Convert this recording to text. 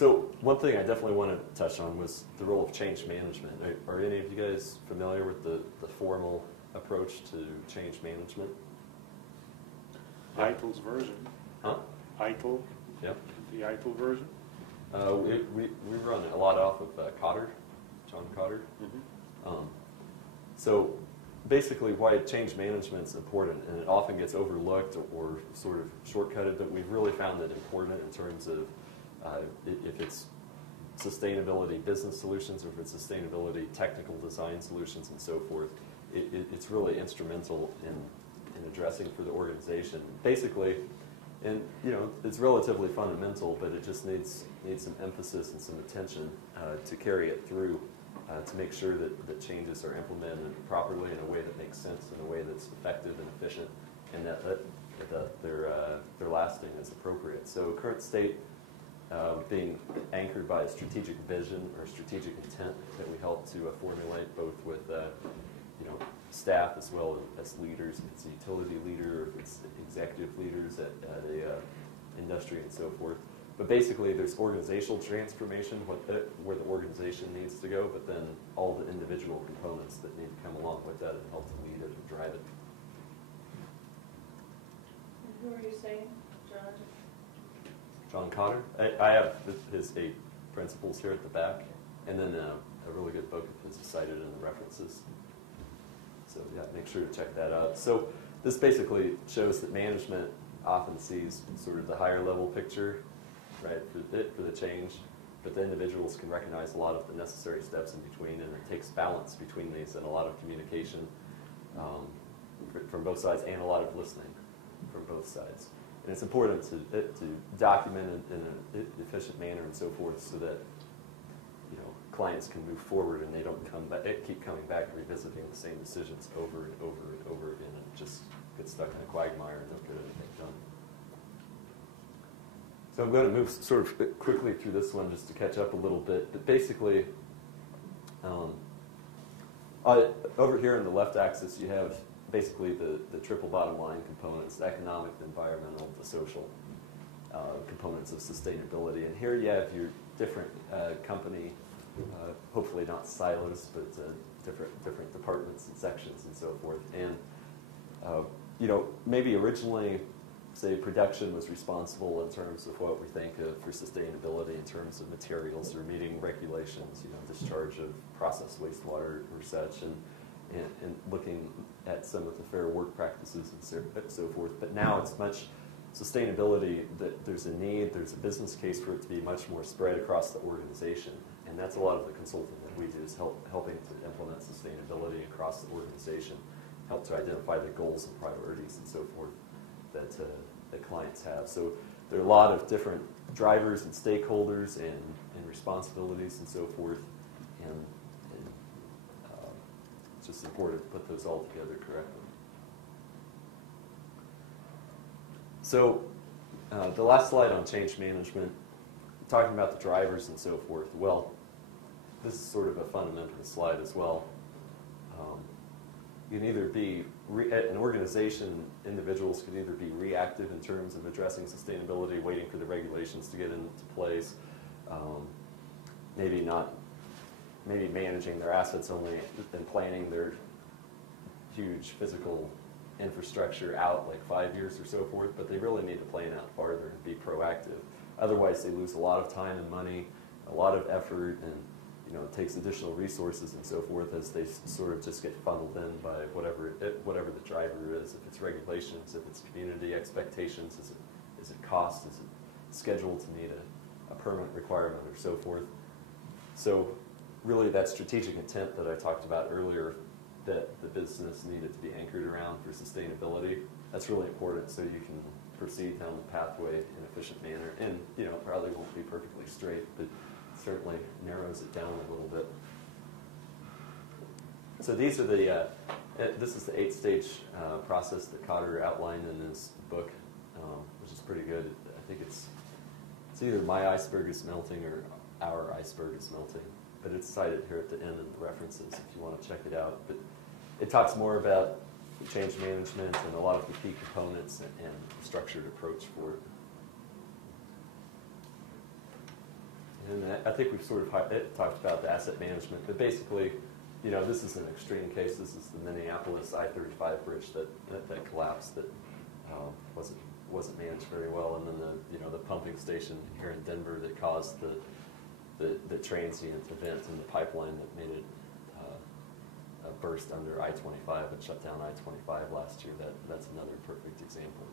So one thing I definitely want to touch on was the role of change management. Are any of you guys familiar with the formal approach to change management? Eitel's version. Huh? Eitel. Yep. The Eitel version. We run a lot off of Cotter, John Cotter. Mm-hmm. So basically why change management is important, and it often gets overlooked or sort of shortcutted, but we've really found it important in terms of if it's sustainability business solutions or if it's sustainability technical design solutions and so forth. It's really instrumental in addressing for the organization. Basically, and it's relatively fundamental, but it just needs some emphasis and some attention to carry it through, to make sure that changes are implemented properly in a way that makes sense, in a way that's effective and efficient, and that they're lasting as appropriate. So current state being anchored by a strategic vision or strategic intent that we help to formulate both with staff as well as leaders. If it's a utility leader, or if it's executive leaders at a industry and so forth. But basically there's organizational transformation, where the organization needs to go, but then all the individual components that need to come along with that and help to lead it and drive it. And who are you saying, John? John Cotter. I have his 8 principles here at the back, and then a really good book of his is cited in the references. So yeah, make sure to check that out. So this basically shows that management often sees sort of the higher level picture, right, for the change, but the individuals can recognize a lot of the necessary steps in between, and it takes balance between these and a lot of communication from both sides and a lot of listening from both sides. And it's important to document it in an efficient manner and so forth, so that clients can move forward and they don't keep coming back and revisiting the same decisions over and over and over again, and just get stuck in a quagmire and don't get anything done. So I'm going to move sort of quickly through this one just to catch up a little bit. But basically, over here on the left axis, you have basically the triple bottom line components: the economic, the environmental, the social components of sustainability. And here you have your different company, hopefully not silos, but different departments and sections and so forth. And maybe originally, say, production was responsible in terms of what we think of for sustainability in terms of materials or meeting regulations, discharge of processed wastewater or such, and looking at some of the fair work practices and so forth. But now it's much sustainability, that there's a need, there's a business case for it to be much more spread across the organization. And that's a lot of the consulting that we do, is helping to implement sustainability across the organization, help to identify the goals and priorities and so forth that clients have. So there are a lot of different drivers and stakeholders and responsibilities and so forth, and it's just important to put those all together correctly. So the last slide on change management, talking about the drivers and so forth. Well, this is sort of a fundamental slide as well. You can either be, an organization, individuals can either be reactive in terms of addressing sustainability, waiting for the regulations to get into place, maybe managing their assets only and planning their huge physical infrastructure out like 5 years or so forth, but they really need to plan out farther and be proactive. Otherwise, they lose a lot of time and money, a lot of effort, and it takes additional resources and so forth as they sort of just get funneled in by whatever the driver is. If it's regulations, if it's community expectations, is it cost, is it scheduled to meet a permanent requirement or so forth. So really that strategic intent that I talked about earlier, that the business needed to be anchored around for sustainability, that's really important, so you can proceed down the pathway in an efficient manner. And it probably won't be perfectly straight, but certainly narrows it down a little bit. So these are this is the 8-stage process that Cotter outlined in his book, which is pretty good. I think it's either My Iceberg is Melting or Our Iceberg is Melting, but it's cited here at the end in the references if you want to check it out. But it talks more about change management and a lot of the key components and structured approach for it. And I think we've sort of talked about the asset management, but basically, you know, this is an extreme case. This is the Minneapolis I-35 bridge that collapsed, that wasn't managed very well, and then the pumping station here in Denver that caused the transient event in the pipeline that made it burst under I-25 and shut down I-25 last year. That's another perfect example.